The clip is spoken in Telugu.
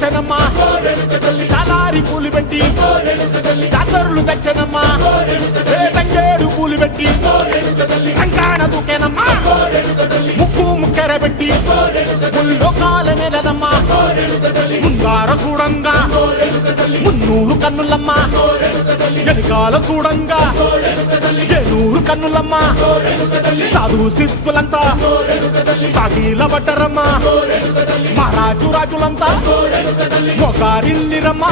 తెచ్చనమ్మా చాలారి పూలు పెట్టి జాతరులు తెచ్చనమ్మా తంగేడు పూలు పెట్టి రంగాణ దూకేనమ్మా ముక్కు ముక్కెర పెట్టి ముల్లోకాల మీదనమ్మా ముంగార చూడంగా మున్నూరు కన్నులమ్మా వెనకాల చూడంగా ఏనూరు కన్నులమ్మా సాధు సిద్ధులంతా సాగిల పడ్డరమ్మా మహారాజు రాజులంతా మొగారిల్లిరమ్మా